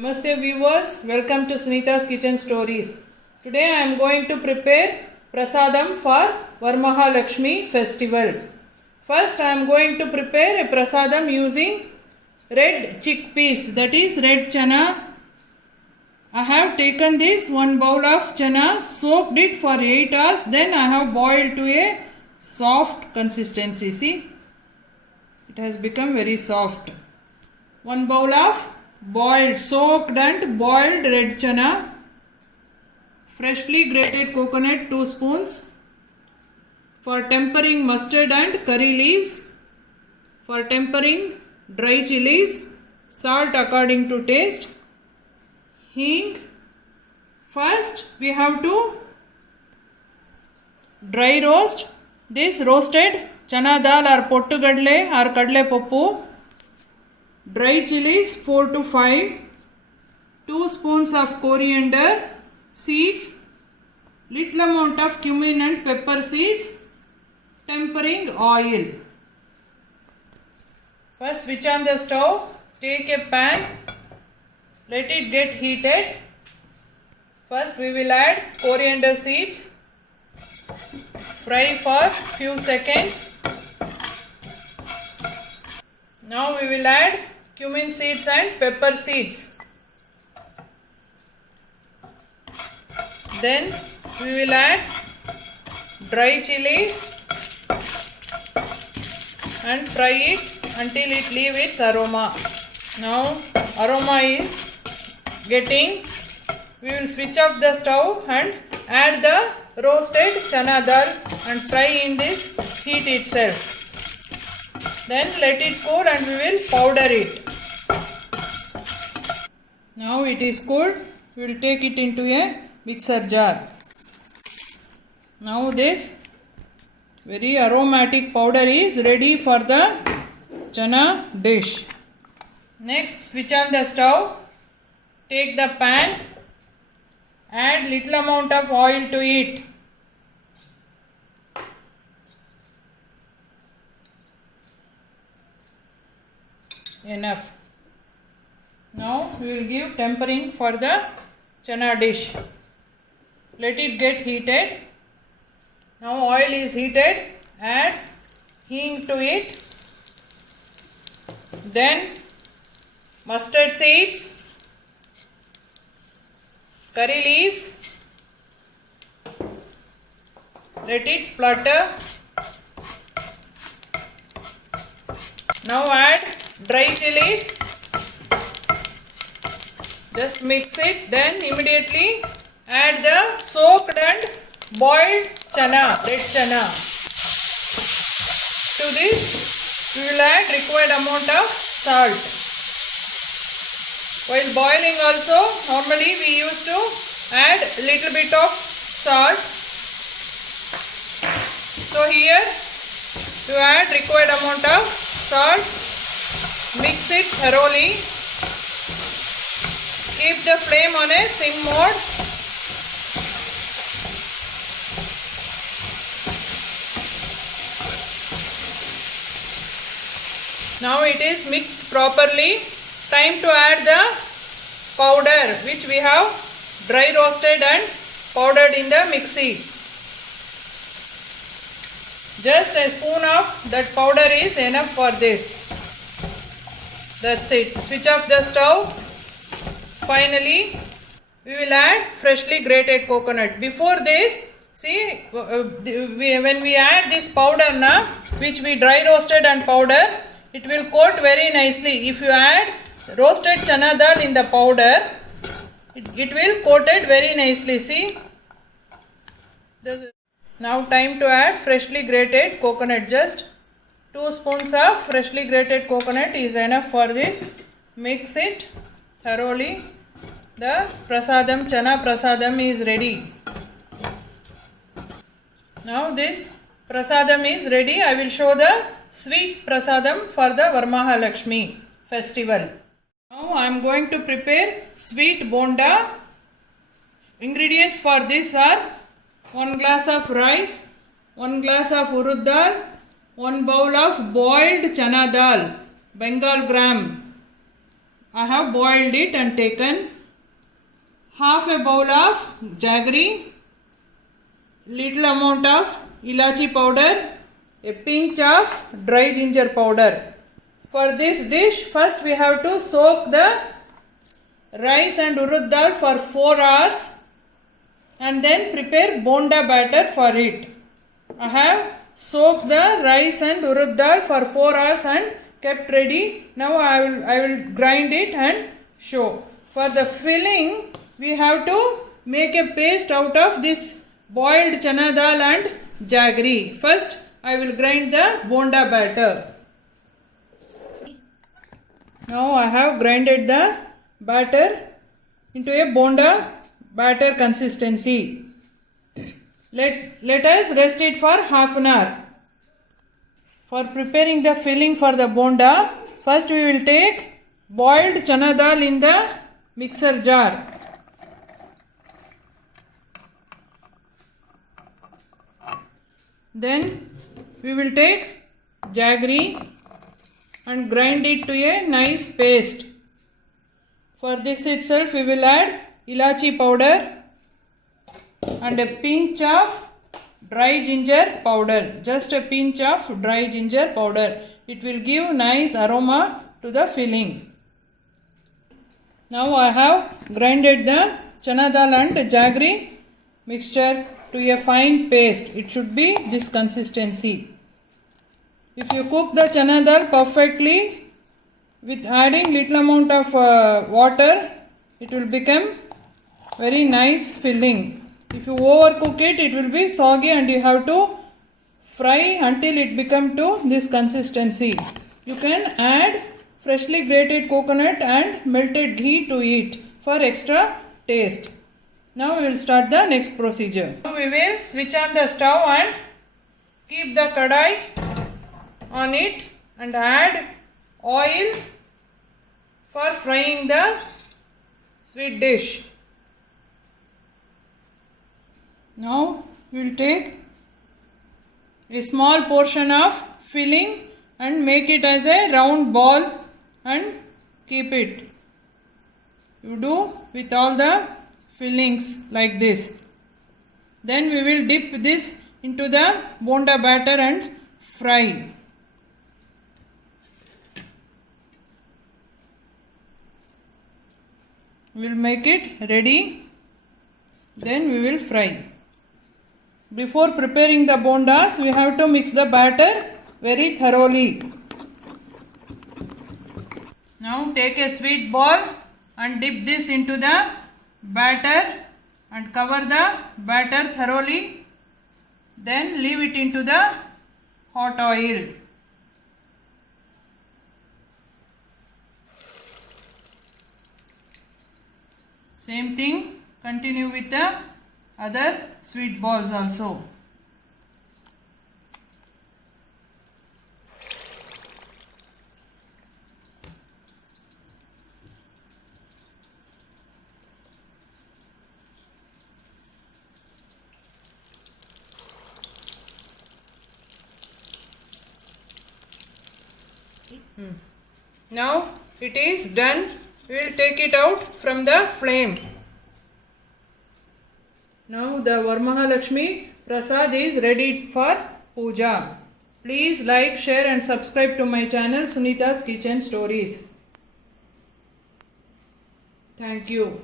Namaste viewers, welcome to Sunita's Kitchen Stories. Today I am going to prepare prasadam for Varamahalakshmi festival. First I am going to prepare a prasadam using red chickpeas, that is red chana. I have taken this one bowl of chana, soaked it for 8 hours, then I have boiled to a soft consistency. See, it has become very soft. One bowl of soaked and boiled red chana, freshly grated coconut 2 spoons, for tempering mustard and curry leaves, for tempering dry chilies, salt according to taste, hing. First we have to dry roast this roasted chana dal or pottu gadle or kadle poppu, dry chilies 4 to 5, 2 spoons of coriander seeds, little amount of cumin and pepper seeds, tempering oil. First switch on the stove, take a pan, let it get heated. First we will add coriander seeds, fry for few seconds. Now we will add cumin seeds and pepper seeds. Then we will add dry chilies and fry it until it leaves its aroma. Now aroma is getting, we will switch off the stove and add the roasted chana dal and fry in this heat itself. Then let it cool and we will powder it. Now it is cooled, we will take it into a mixer jar. Now this very aromatic powder is ready for the chana dish. Next switch on the stove, take the pan, add little amount of oil to it. Enough. Now we will give tempering for the chana dish. Let it get heated. Now oil is heated, add hing to it, then mustard seeds, curry leaves, let it splutter. Now add dry chilies, just mix it, then immediately add the soaked and boiled chana, red chana. To this we will add required amount of salt. While boiling also, normally we used to add little bit of salt. So here to add required amount of salt, mix it thoroughly. Keep the flame on a sim mode. Now it is mixed properly. Time to add the powder which we have dry roasted and powdered in the mixie. Just a spoon of that powder is enough for this. That's it. Switch off the stove. Finally, we will add freshly grated coconut. Before this, see, when we add this powder now, which we dry roasted and powder, it will coat very nicely. If you add roasted chana dal in the powder, it will coat it very nicely. See, now time to add freshly grated coconut. Just 2 spoons of freshly grated coconut is enough for this. Mix it thoroughly. The prasadam, chana prasadam is ready. Now this prasadam is ready. I will show the sweet prasadam for the Varamahalakshmi festival. Now I am going to prepare sweet bonda. Ingredients for this are 1 glass of rice, 1 glass of urud dal, 1 bowl of boiled chana dal, Bengal gram, I have boiled it and taken half a bowl of jaggery, little amount of ilachi powder, a pinch of dry ginger powder. For this dish, first we have to soak the rice and urud dal for 4 hours and then prepare bonda batter for it. I have soaked the rice and urud dal for 4 hours and kept ready. Now I will grind it and show. For the filling, we have to make a paste out of this boiled chana dal and jaggery. First, I will grind the bonda batter. Now I have grinded the batter into a bonda batter consistency. Let us rest it for half an hour. For preparing the filling for the bonda, first we will take boiled chana dal in the mixer jar. Then we will take jaggery and grind it to a nice paste. For this itself we will add ilachi powder and a pinch of dry ginger powder. Just a pinch of dry ginger powder. It will give nice aroma to the filling. Now I have grinded the chana dal and jaggery mixture to a fine paste. It should be this consistency. If you cook the chana dal perfectly with adding little amount of water, it will become very nice filling. If you overcook it, it will be soggy and you have to fry until it become to this consistency. You can add freshly grated coconut and melted ghee to it for extra taste. Now we will start the next procedure. Now we will switch on the stove and keep the kadai on it and add oil for frying the sweet dish. Now we will take a small portion of filling and make it as a round ball and keep it. You do with all the fillings like this. Then we will dip this into the bonda batter and fry. We will make it ready. Then we will fry. Before preparing the bondas, we have to mix the batter very thoroughly. Now take a sweet ball and dip this into the batter and cover the batter thoroughly. Then leave it into the hot oil. Same thing, continue with the other sweet balls also. Now it is done. We will take it out from the flame. Now the Varamahalakshmi Prasad is ready for puja. Please like, share and subscribe to my channel Sunita's Kitchen Stories. Thank you.